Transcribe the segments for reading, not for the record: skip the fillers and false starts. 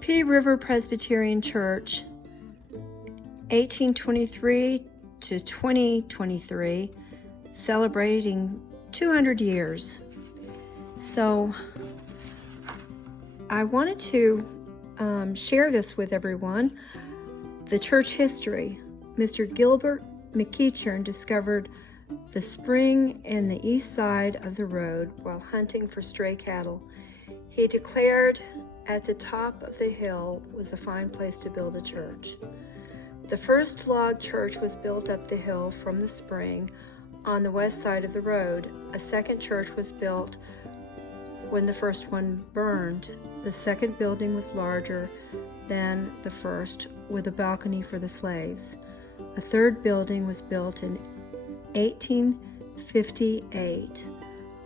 P River Presbyterian Church, 1823 to 2023, celebrating 200 years. So I wanted to share this with everyone. The church history. Mr. Gilbert McEachern discovered the spring in the east side of the road while hunting for stray cattle. He declared at the top of the hill was a fine place to build a church. The first log church was built up the hill from the spring on the west side of the road. A second church was built when the first one burned. The second building was larger than the first, with a balcony for the slaves. A third building was built in 1858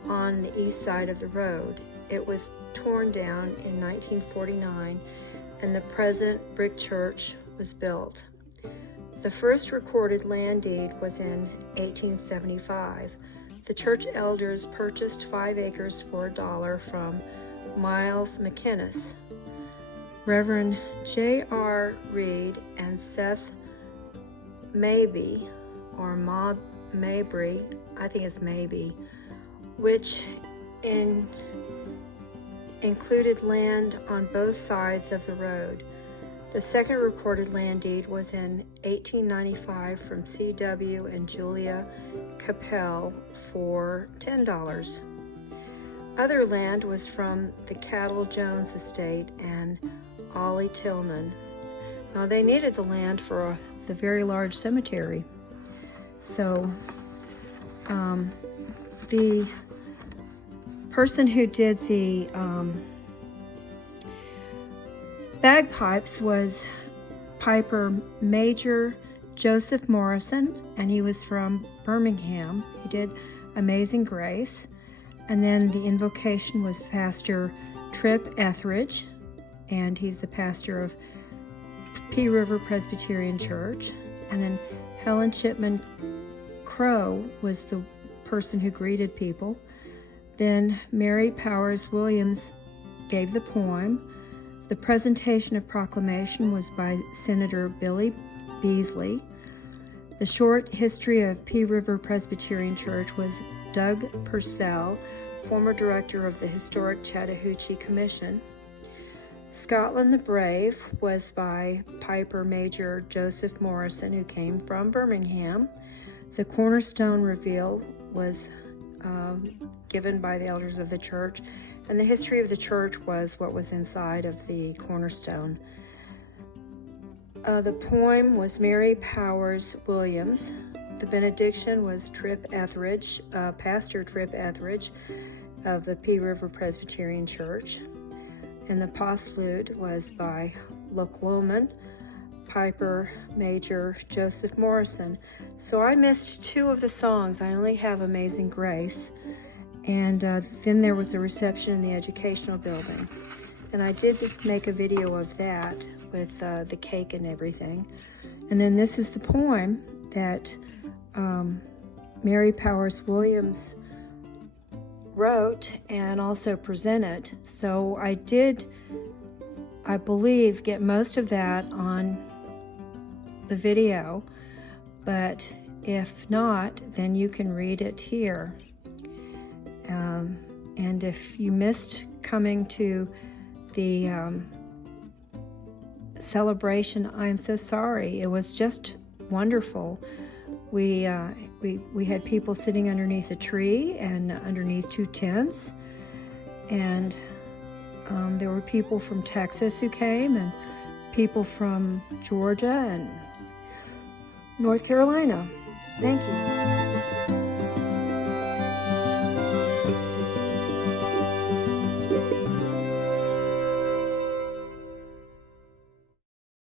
on the east side of the road. It was torn down in 1949, and the present brick church was built. The first recorded land deed was in 1875. The church elders purchased 5 acres for $1 from Miles McInnes. Reverend J.R. Reed and Seth Mabry, or Mabry, I think it's Maybe, which included land on both sides of the road. The second recorded land deed was in 1895 from C.W. and Julia Capel for $10. Other land was from the Cattle Jones estate and Ollie Tillman. Now, they needed the land for the very large cemetery. So the person who did the bagpipes was Piper Major Joseph Morrison, and he was from Birmingham. He did Amazing Grace. And then the invocation was Pastor Tripp Etheridge, and he's the pastor of P River Presbyterian Church. And then Helen Shipman Crow was the person who greeted people. Then Mary Powers Williams gave the poem. The presentation of proclamation was by Senator Billy Beasley. The short history of P River Presbyterian Church was Doug Purcell, former director of the historic Chattahoochee Commission. Scotland the Brave was by Piper Major Joseph Morrison, who came from Birmingham. The cornerstone reveal was given by the elders of the church, and the history of the church was what was inside of the cornerstone. The poem was Mary Powers Williams. The benediction was Tripp Etheridge, Pastor Tripp Etheridge of the P River Presbyterian Church. And the postlude was by Lochloman, Piper Major Joseph Morrison. So I missed 2 of the songs. I only have Amazing Grace. And then there was a reception in the educational building. And I did make a video of that with the cake and everything. And then this is the poem that Mary Powers Williams wrote and also presented. So I did, I believe, get most of that on the video, but if not, then you can read it here. And if you missed coming to the celebration, I'm so sorry. It was just wonderful. We had people sitting underneath a tree and underneath 2 tents, and there were people from Texas who came, and people from Georgia and North Carolina. Thank you.